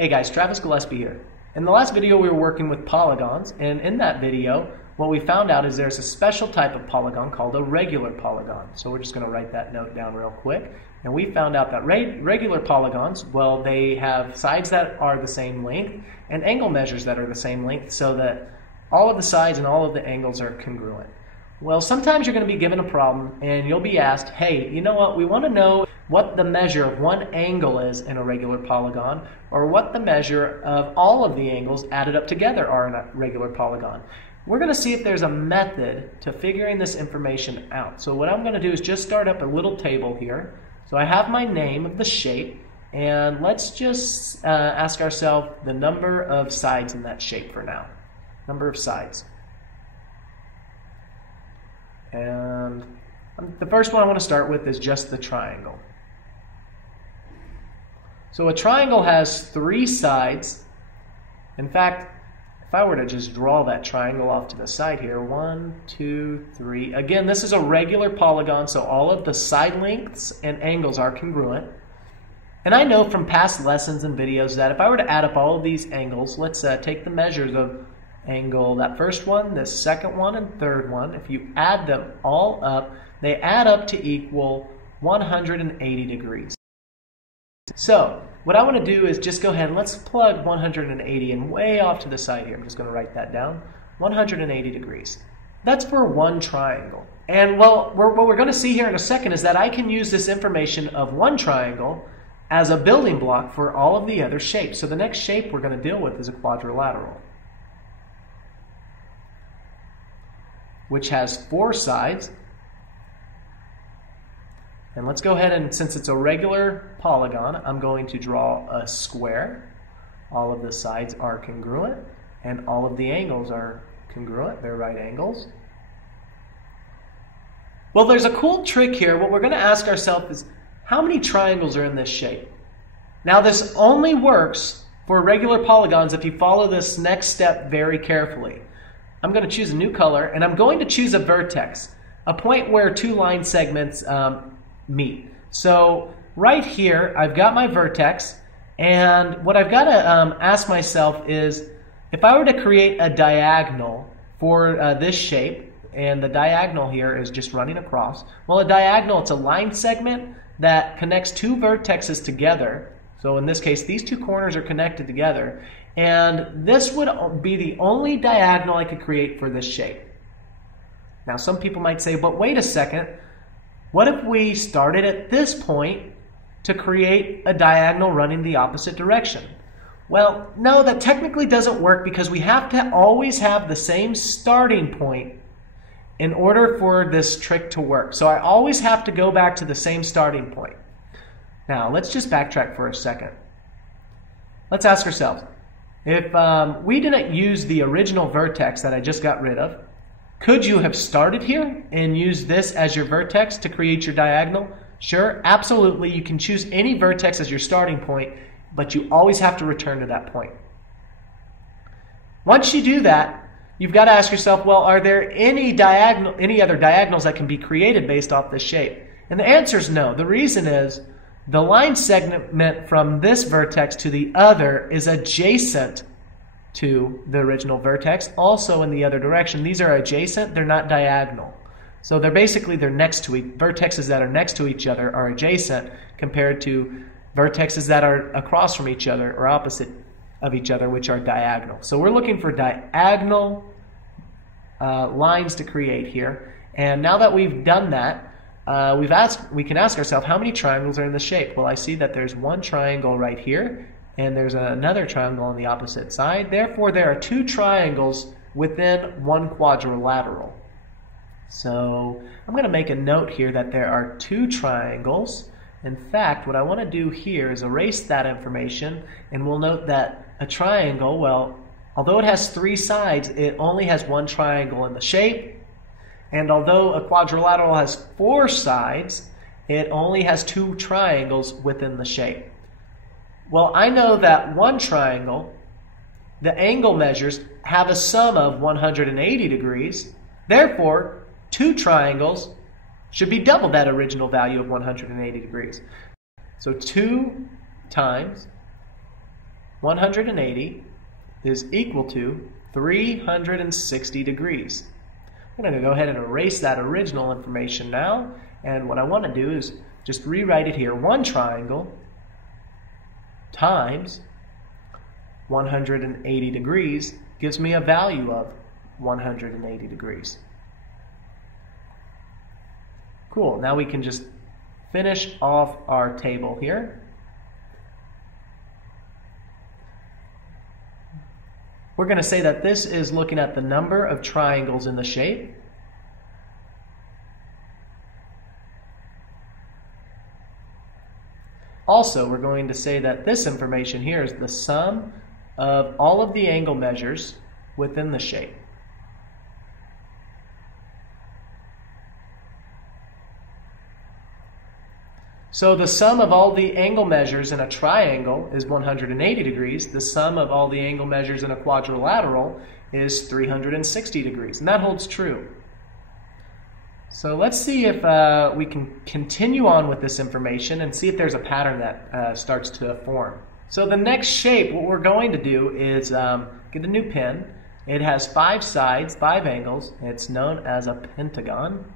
Hey guys, Travis Gillespie here. In the last video we were working with polygons, and in that video what we found out is there's a special type of polygon called a regular polygon. So we're just going to write that note down real quick. And we found out that regular polygons, well, they have sides that are the same length and angle measures that are the same length, so that all of the sides and all of the angles are congruent. Well, sometimes you're going to be given a problem and you'll be asked, hey, you know what, we want to know what the measure of one angle is in a regular polygon, or what the measure of all of the angles added up together are in a regular polygon. We're going to see if there's a method to figuring this information out. So what I'm going to do is just start up a little table here. So I have my name of the shape, and let's just ask ourselves the number of sides in that shape for now. Number of sides. And the first one I want to start with is just the triangle. So a triangle has 3 sides. In fact, if I were to just draw that triangle off to the side here, 1, 2, 3. Again, this is a regular polygon, so all of the side lengths and angles are congruent. And I know from past lessons and videos that if I were to add up all of these angles, let's take the measures of angle, that first one, this second one, and third one. If you add them all up, they add up to equal 180 degrees. So what I want to do is just go ahead and let's plug 180 in way off to the side here. I'm just going to write that down. 180 degrees. That's for one triangle. And well, what we're going to see here in a second is that I can use this information of one triangle as a building block for all of the other shapes. So the next shape we're going to deal with is a quadrilateral, which has 4 sides. And let's go ahead and, since it's a regular polygon, I'm going to draw a square. All of the sides are congruent, and all of the angles are congruent. They're right angles. Well, there's a cool trick here. What we're going to ask ourselves is, how many triangles are in this shape? Now, this only works for regular polygons if you follow this next step very carefully. I'm going to choose a new color, and I'm going to choose a vertex, a point where 2 line segments meet. So right here, I've got my vertex, and what I've got to ask myself is, if I were to create a diagonal for this shape, and the diagonal here is just running across, well, a diagonal, it's a line segment that connects 2 vertexes together. So in this case, these 2 corners are connected together, and this would be the only diagonal I could create for this shape. Now, some people might say, but wait a second, what if we started at this point to create a diagonal running the opposite direction? Well, no, that technically doesn't work, because we have to always have the same starting point in order for this trick to work. So I always have to go back to the same starting point. Now, let's just backtrack for a second. Let's ask ourselves, if we didn't use the original vertex that I just got rid of, could you have started here and used this as your vertex to create your diagonal? Sure, absolutely. You can choose any vertex as your starting point, but you always have to return to that point. Once you do that, you've got to ask yourself, well, are there any other diagonals that can be created based off this shape? And the answer is no. The reason is the line segment from this vertex to the other is adjacent to the original vertex, also in the other direction. These are adjacent, they're not diagonal. So they're next to vertexes that are next to each other are adjacent, compared to vertexes that are across from each other or opposite of each other, which are diagonal. So we're looking for diagonal lines to create here. And now that we've done that, we can ask ourselves, how many triangles are in the shape? Well, I see that there's 1 triangle right here, and there's another triangle on the opposite side. Therefore, there are 2 triangles within 1 quadrilateral. So I'm going to make a note here that there are 2 triangles. In fact, what I want to do here is erase that information, and we'll note that a triangle, well, although it has 3 sides, it only has 1 triangle in the shape. And although a quadrilateral has 4 sides, it only has 2 triangles within the shape. Well, I know that 1 triangle, the angle measures have a sum of 180 degrees. Therefore, 2 triangles should be double that original value of 180 degrees. So 2 times 180 is equal to 360 degrees. I'm going to go ahead and erase that original information now, and what I want to do is just rewrite it here. One triangle times 180 degrees gives me a value of 180 degrees. Cool, now we can just finish off our table here. We're going to say that this is looking at the number of triangles in the shape. Also, we're going to say that this information here is the sum of all of the angle measures within the shape. So the sum of all the angle measures in a triangle is 180 degrees. The sum of all the angle measures in a quadrilateral is 360 degrees. And that holds true. So let's see if we can continue on with this information and see if there's a pattern that starts to form. So the next shape, what we're going to do is get a new pen. It has 5 sides, 5 angles. It's known as a pentagon.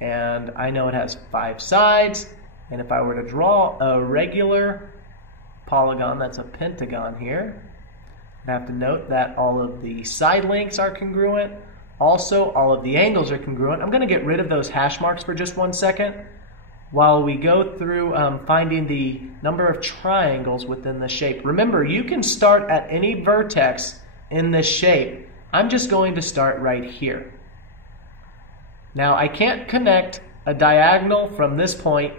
And I know it has 5 sides, and if I were to draw a regular polygon that's a pentagon here, I have to note that all of the side lengths are congruent. Also, all of the angles are congruent. I'm going to get rid of those hash marks for just 1 second while we go through finding the number of triangles within the shape. Remember, you can start at any vertex in this shape. I'm just going to start right here. Now, I can't connect a diagonal from this point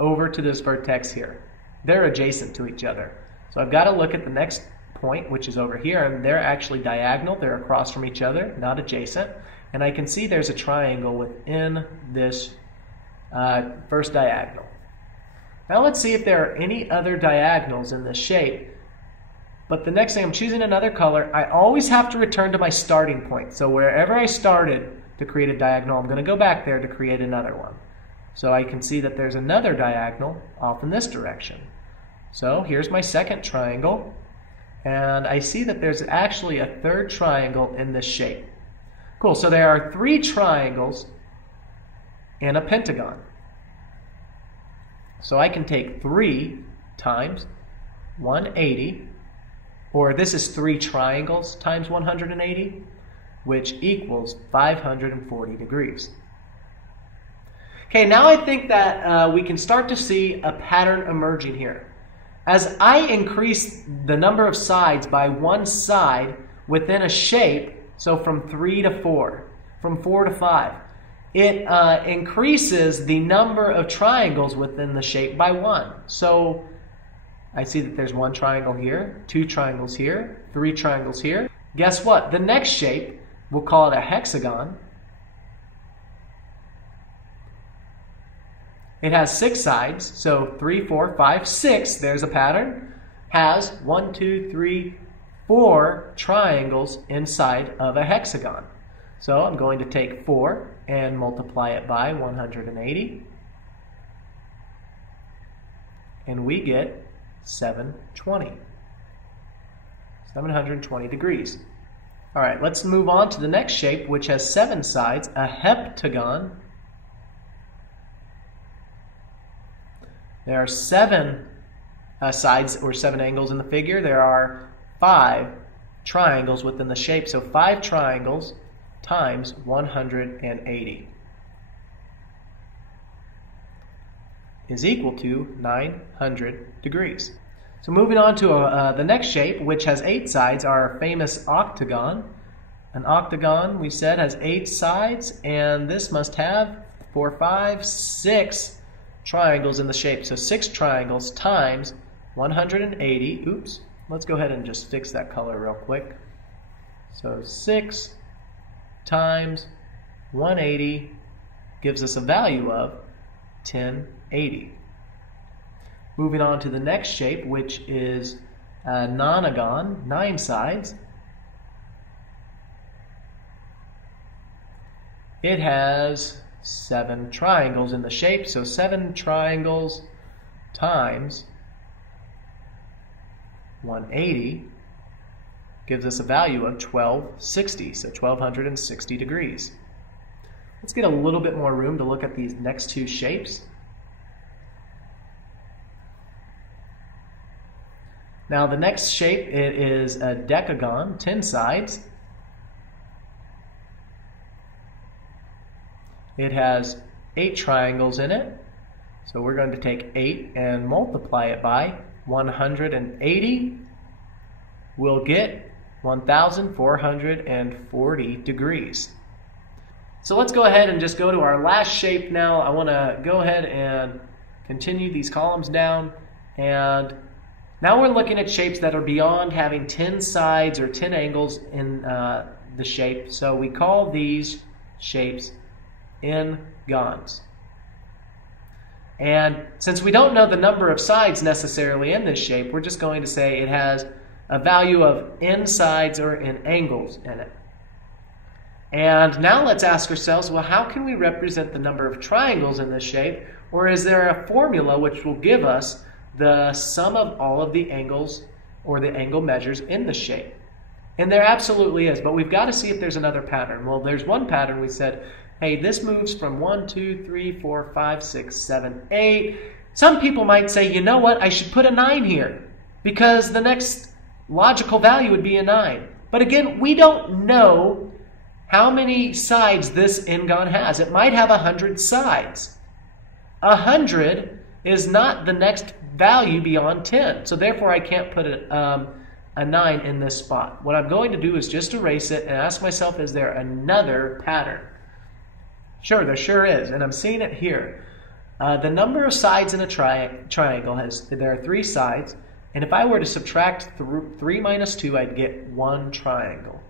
over to this vertex here. They're adjacent to each other. So I've got to look at the next point, which is over here, and they're actually diagonal. They're across from each other, not adjacent. And I can see there's a triangle within this first diagonal. Now let's see if there are any other diagonals in this shape. But the next thing, I'm choosing another color. I always have to return to my starting point. So wherever I started to create a diagonal, I'm going to go back there to create another one. So I can see that there's another diagonal off in this direction. So here's my second triangle, and I see that there's actually a third triangle in this shape. Cool, so there are 3 triangles and a pentagon. So I can take 3 times 180, or this is 3 triangles times 180, which equals 540 degrees. Okay, now I think that we can start to see a pattern emerging here. As I increase the number of sides by 1 side within a shape, so from 3 to 4, from 4 to 5, it increases the number of triangles within the shape by 1. So I see that there's 1 triangle here, 2 triangles here, 3 triangles here. Guess what? The next shape, we'll call it a hexagon. It has 6 sides, so 3, 4, 5, 6, there's a pattern, has 1, 2, 3, 4 triangles inside of a hexagon. So I'm going to take 4 and multiply it by 180, and we get 720 degrees. All right, let's move on to the next shape, which has 7 sides, a heptagon. There are 7 sides or 7 angles in the figure. There are 5 triangles within the shape. So 5 triangles times 180 is equal to 900 degrees. So moving on to the next shape, which has 8 sides, our famous octagon. An octagon, we said, has 8 sides, and this must have 4, 5, 6 triangles in the shape. So 6 triangles times 180. Oops, let's go ahead and just fix that color real quick. So 6 times 180 gives us a value of 1080. Moving on to the next shape, which is a nonagon, 9 sides. It has 7 triangles in the shape, so 7 triangles times 180 gives us a value of 1260, so 1260 degrees. Let's get a little bit more room to look at these next two shapes. Now the next shape, it is a decagon, 10 sides. It has 8 triangles in it. So we're going to take 8 and multiply it by 180. We'll get 1,440 degrees. So let's go ahead and just go to our last shape now. I want to go ahead and continue these columns down. And now we're looking at shapes that are beyond having 10 sides or 10 angles in the shape. So we call these shapes n-gons. And since we don't know the number of sides necessarily in this shape, we're just going to say it has a value of n sides or n angles in it. And now let's ask ourselves, well, how can we represent the number of triangles in this shape? Or is there a formula which will give us the sum of all of the angles or the angle measures in the shape? And there absolutely is, but we've got to see if there's another pattern. Well, there's one pattern. We said, hey, this moves from 1, 2, 3, 4, 5, 6, 7, 8. Some people might say, you know what, I should put a 9 here because the next logical value would be a 9. But again, we don't know how many sides this n-gon has. It might have 100 sides. 100 is not the next value beyond 10. So therefore, I can't put a 9 in this spot. What I'm going to do is just erase it and ask myself, is there another pattern? Sure, there sure is, and I'm seeing it here. The number of sides in a triangle there are 3 sides, and if I were to subtract 3 minus 2, I'd get 1 triangle.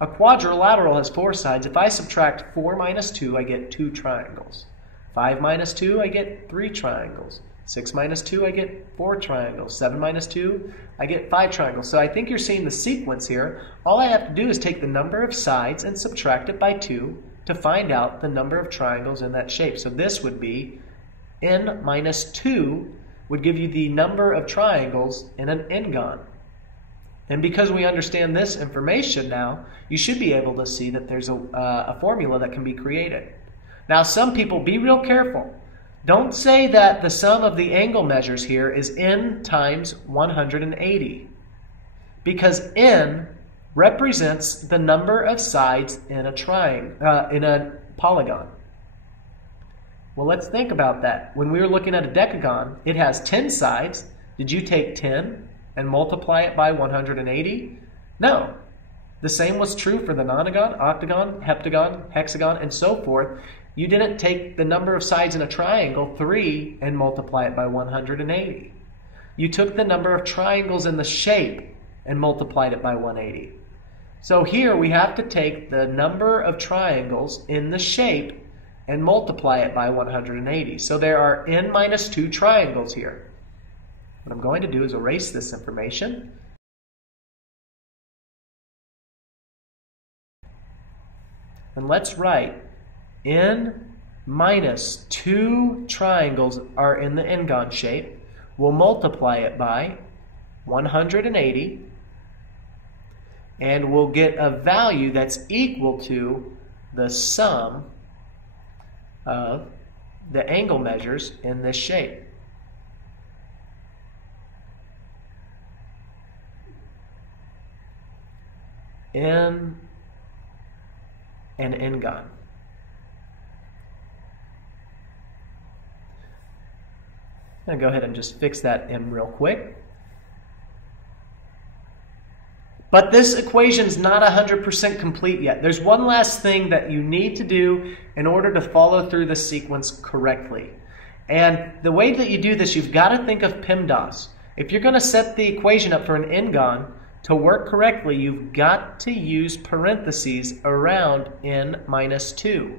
A quadrilateral has 4 sides. If I subtract 4 minus 2, I get 2 triangles. 5 minus 2, I get 3 triangles. 6 minus 2, I get 4 triangles. 7 minus 2, I get 5 triangles. So I think you're seeing the sequence here. All I have to do is take the number of sides and subtract it by 2 to find out the number of triangles in that shape. So this would be n minus 2 would give you the number of triangles in an n-gon. And because we understand this information now, you should be able to see that there's a formula that can be created. Now, some people, be real careful. Don't say that the sum of the angle measures here is n times 180, because n represents the number of sides in a in a polygon. Well, let's think about that. When we were looking at a decagon, it has 10 sides. Did you take 10 and multiply it by 180? No. The same was true for the nonagon, octagon, heptagon, hexagon, and so forth. You didn't take the number of sides in a triangle, 3, and multiply it by 180. You took the number of triangles in the shape and multiplied it by 180. So here we have to take the number of triangles in the shape and multiply it by 180. So there are n minus 2 triangles here. What I'm going to do is erase this information. And let's write n minus 2 triangles are in the n-gon shape. We'll multiply it by 180. And we'll get a value that's equal to the sum of the angle measures in this shape. N and n-gon. I'm going to go ahead and just fix that in real quick. But this equation is not 100% complete yet. There's one last thing that you need to do in order to follow through the sequence correctly. And the way that you do this, you've got to think of PEMDAS. If you're going to set the equation up for an n-gon to work correctly, you've got to use parentheses around n minus 2.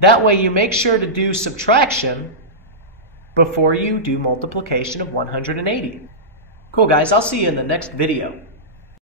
That way you make sure to do subtraction before you do multiplication of 180. Cool, guys. I'll see you in the next video.